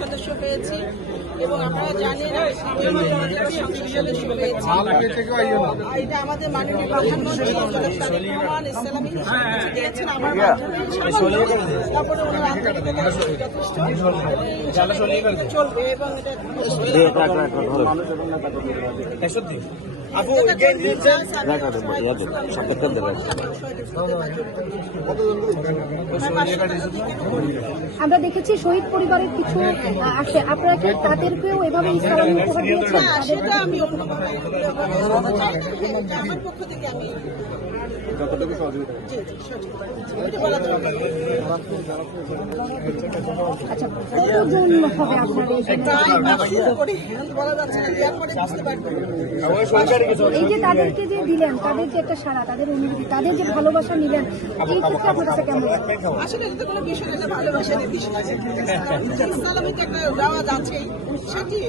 সদস্য হয়েছি এবং আপনারা জানেন আমাদের সদস্য হয়েছি। এটা আমাদের মাননীয় প্রধানমন্ত্রী ইসলামী দিয়েছেন আমার মাধ্যমে তারপরে ওনার আন্তরিকতা যথেষ্ট চলবে এবং আমরা দেখেছি শহীদ পরিবারের কিছু আসে, আপনারা কি তাদেরকেও এভাবে ইসলামী উপহার দিয়েছেন? সেটা আমি আমার পক্ষ থেকে আমি যতটুকু সহযোগিতা আচ্ছা, কতজন হবে আপনার এই যে তাদেরকে যে দিলেন, তাদের যে একটা সারা, তাদের অনুভূতি, তাদের যে ভালোবাসা নিলেন, এই ক্ষেত্রে আপনার কাছে কেমন? আসলে এটা কোনো বিষয় না, ভালোবাসা নেই, বিষয় ইসলামিক একটা রেওয়াজ আছে সেটি।